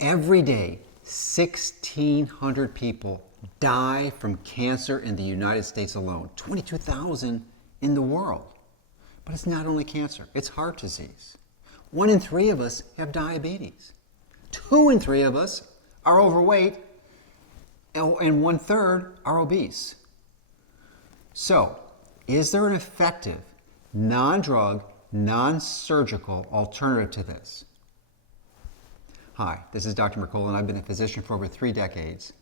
Every day, 1,600 people die from cancer in the United States alone, 22,000 in the world. But it's not only cancer, it's heart disease. 1 in 3 of us have diabetes. 2 in 3 of us are overweight, and 1/3 are obese. So, is there an effective, non-drug, non-surgical alternative to this? Hi, this is Dr. Mercola, and I've been a physician for over 3 decades.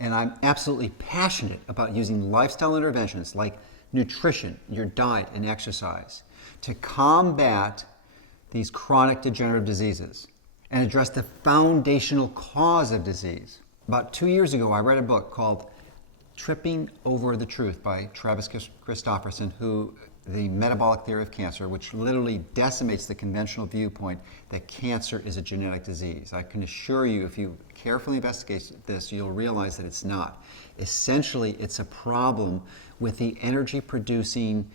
And I'm absolutely passionate about using lifestyle interventions like nutrition, your diet, and exercise to combat these chronic degenerative diseases and address the foundational cause of disease. About 2 years ago, I read a book called Tripping Over the Truth by Travis Christofferson, the metabolic theory of cancer, which literally decimates the conventional viewpoint that cancer is a genetic disease. I can assure you, if you carefully investigate this, you'll realize that it's not. Essentially, it's a problem with the energy-producing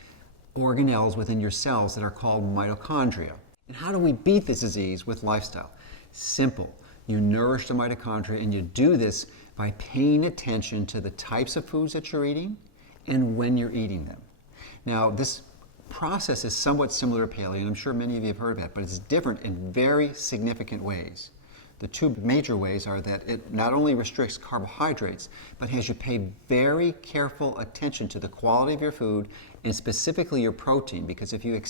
organelles within your cells that are called mitochondria. And how do we beat this disease with lifestyle? Simple. You nourish the mitochondria, and you do this by paying attention to the types of foods that you're eating and when you're eating them. Now, this process is somewhat similar to paleo, and I'm sure many of you have heard of it, but it's different in very significant ways. The 2 major ways are that it not only restricts carbohydrates, but has you pay very careful attention to the quality of your food and specifically your protein, because if you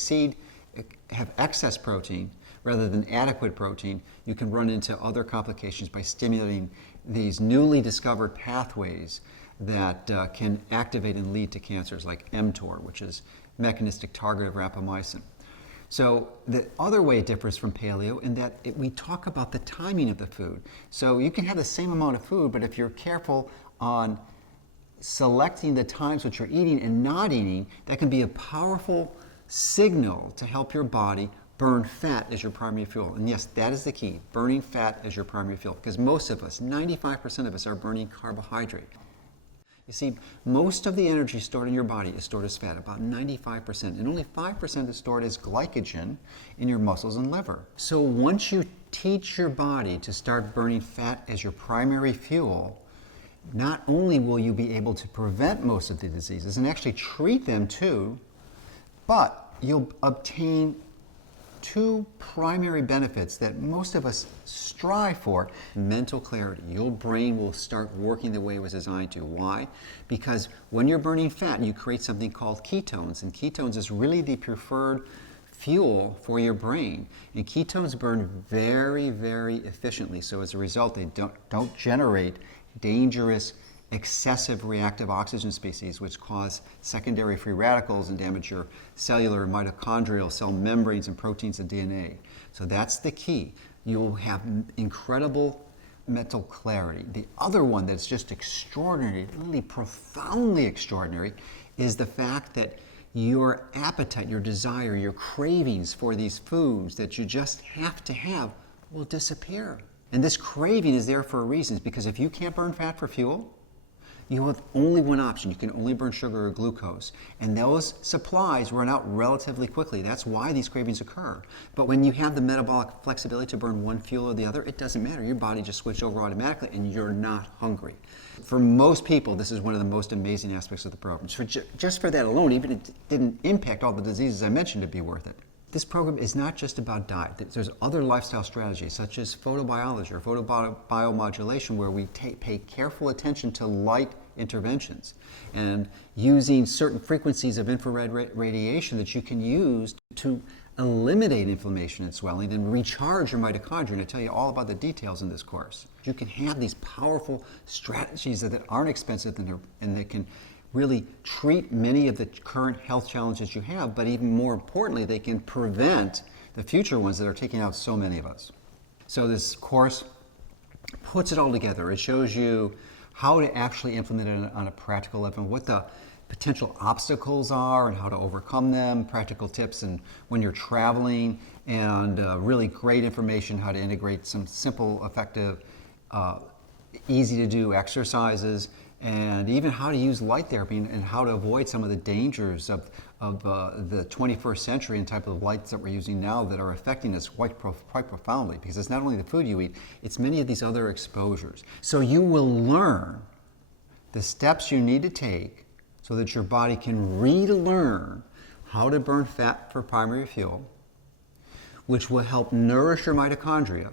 have excess protein rather than adequate protein, you can run into other complications by stimulating these newly discovered pathways that can activate and lead to cancers like mTOR, which is mechanistic target of rapamycin. So the other way it differs from paleo in that we talk about the timing of the food. So you can have the same amount of food, but if you're careful on selecting the times which you're eating and not eating, that can be a powerful signal to help your body burn fat as your primary fuel. And yes, that is the key, burning fat as your primary fuel, because most of us, 95% of us, are burning carbohydrate. You see, most of the energy stored in your body is stored as fat, about 95%, and only 5% is stored as glycogen in your muscles and liver. So once you teach your body to start burning fat as your primary fuel, not only will you be able to prevent most of the diseases and actually treat them too, but you'll obtain 2 primary benefits that most of us strive for. Mental clarity. Your brain will start working the way it was designed to. Why? Because when you're burning fat, you create something called ketones, and ketones is really the preferred fuel for your brain. And ketones burn very, very efficiently, so as a result, they don't generate dangerous excessive reactive oxygen species, which cause secondary free radicals and damage your cellular and mitochondrial cell membranes and proteins and DNA. So that's the key. You'll have incredible mental clarity. The other one that's just extraordinary, really profoundly extraordinary, is the fact that your appetite, your desire, your cravings for these foods that you just have to have will disappear. And this craving is there for a reason, because if you can't burn fat for fuel, you have only one option. You can only burn sugar or glucose. And those supplies run out relatively quickly. That's why these cravings occur. But when you have the metabolic flexibility to burn one fuel or the other, it doesn't matter. Your body just switches over automatically and you're not hungry. For most people, this is one of the most amazing aspects of the program. So just for that alone, even if it didn't impact all the diseases I mentioned, it'd be worth it. This program is not just about diet. There's other lifestyle strategies such as photobiology or photobiomodulation, where we pay careful attention to light interventions and using certain frequencies of infrared radiation that you can use to eliminate inflammation and swelling and recharge your mitochondria. And I tell you all about the details in this course. You can have these powerful strategies that aren't expensive and that can really treat many of the current health challenges you have, but even more importantly, they can prevent the future ones that are taking out so many of us. So this course puts it all together. It shows you how to actually implement it on a practical level, what the potential obstacles are and how to overcome them, practical tips and when you're traveling, and really great information how to integrate some simple, effective, easy to do exercises and even how to use light therapy and how to avoid some of the dangers of the 21st century and type of lights that we're using now that are affecting us quite profoundly, because it's not only the food you eat, it's many of these other exposures. So you will learn the steps you need to take so that your body can relearn how to burn fat for primary fuel, which will help nourish your mitochondria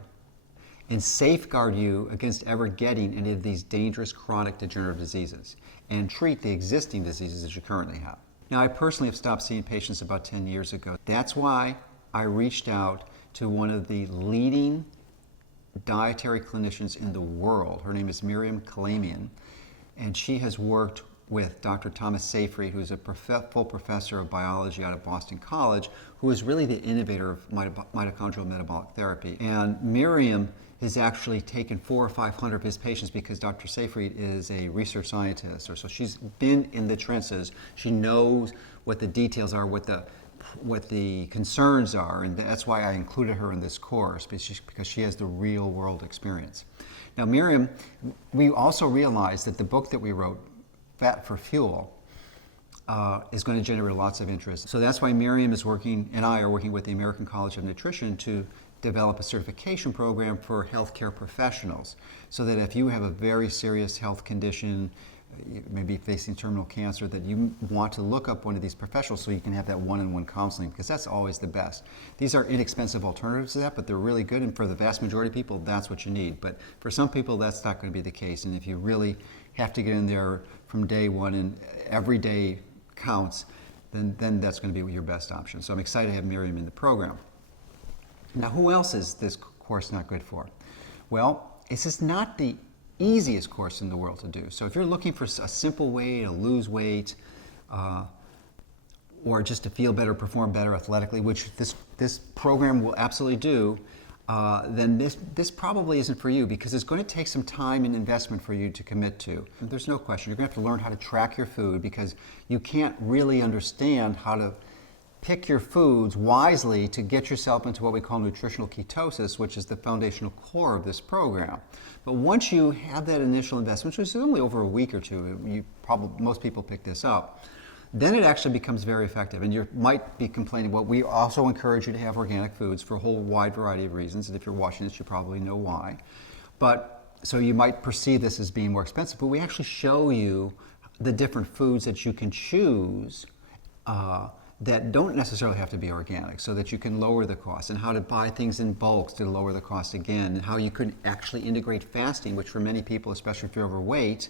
and safeguard you against ever getting any of these dangerous chronic degenerative diseases, and treat the existing diseases that you currently have. Now, I personally have stopped seeing patients about 10 years ago. That's why I reached out to one of the leading dietary clinicians in the world. Her name is Miriam Kalamian, and she has worked with Dr. Thomas Seyfried, who's a full professor of biology out of Boston College, who is really the innovator of mitochondrial metabolic therapy. And Miriam has actually taken 400 or 500 of his patients, because Dr. Seyfried is a research scientist, so she's been in the trenches. She knows what the details are, what the concerns are, and that's why I included her in this course, because she has the real world experience. Now, Miriam, we also realized that the book that we wrote, Fat for Fuel, is going to generate lots of interest. So that's why Miriam is working, and I are working with the American College of Nutrition to develop a certification program for healthcare professionals, so that if you have a very serious health condition, maybe facing terminal cancer, that you want to look up one of these professionals so you can have that one-on-one counseling, because that's always the best. These are inexpensive alternatives to that, but they're really good, and for the vast majority of people, that's what you need. But for some people, that's not going to be the case, and if you really have to get in there from day one and every day counts, then that's going to be your best option. So I'm excited to have Miriam in the program. Now, who else is this course not good for? Well, this is not the easiest course in the world to do. So if you're looking for a simple way to lose weight, or just to feel better, perform better athletically, which this program will absolutely do, then this probably isn't for you, because it's going to take some time and investment for you to commit to. And there's no question. You're going to have to learn how to track your food, because you can't really understand how to pick your foods wisely to get yourself into what we call nutritional ketosis, which is the foundational core of this program. But once you have that initial investment, which is only over a week or two, most people pick this up, then it actually becomes very effective. And you might be complaining, well, we also encourage you to have organic foods for a whole wide variety of reasons, and if you're watching this, you probably know why. So you might perceive this as being more expensive, but we actually show you the different foods that you can choose that don't necessarily have to be organic, so that you can lower the cost, and how to buy things in bulks to lower the cost again, and how you could actually integrate fasting, which for many people, especially if you're overweight,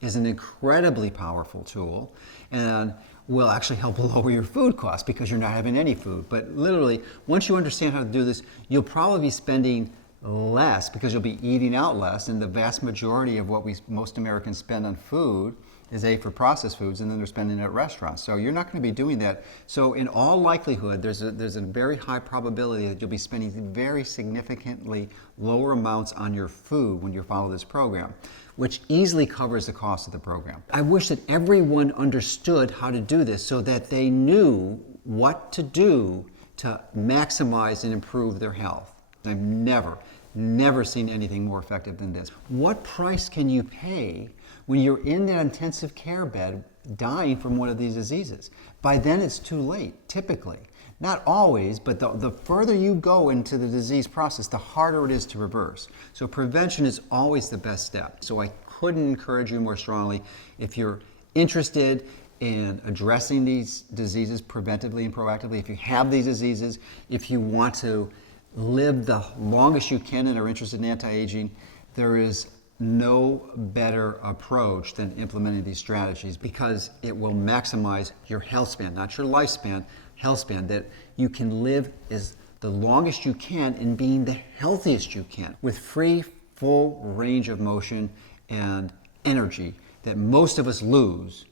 is an incredibly powerful tool and will actually help lower your food costs, because you're not having any food. But literally, once you understand how to do this, you'll probably be spending less, because you'll be eating out less, and the vast majority of what most Americans spend on food is for processed foods, and then they're spending it at restaurants. So you're not going to be doing that. So in all likelihood, there's a very high probability that you'll be spending very significantly lower amounts on your food when you follow this program, which easily covers the cost of the program. I wish that everyone understood how to do this, so that they knew what to do to maximize and improve their health. I've never seen anything more effective than this. What price can you pay when you're in that intensive care bed dying from one of these diseases? By then it's too late, typically. Not always, but the further you go into the disease process, the harder it is to reverse. So prevention is always the best step. So I couldn't encourage you more strongly, if you're interested in addressing these diseases preventively and proactively, if you have these diseases, if you want to live the longest you can and are interested in anti-aging, there is no better approach than implementing these strategies, because it will maximize your health span, not your lifespan, health span, that you can live as the longest you can in being the healthiest you can, with free, full range of motion and energy that most of us lose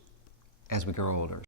as we grow older.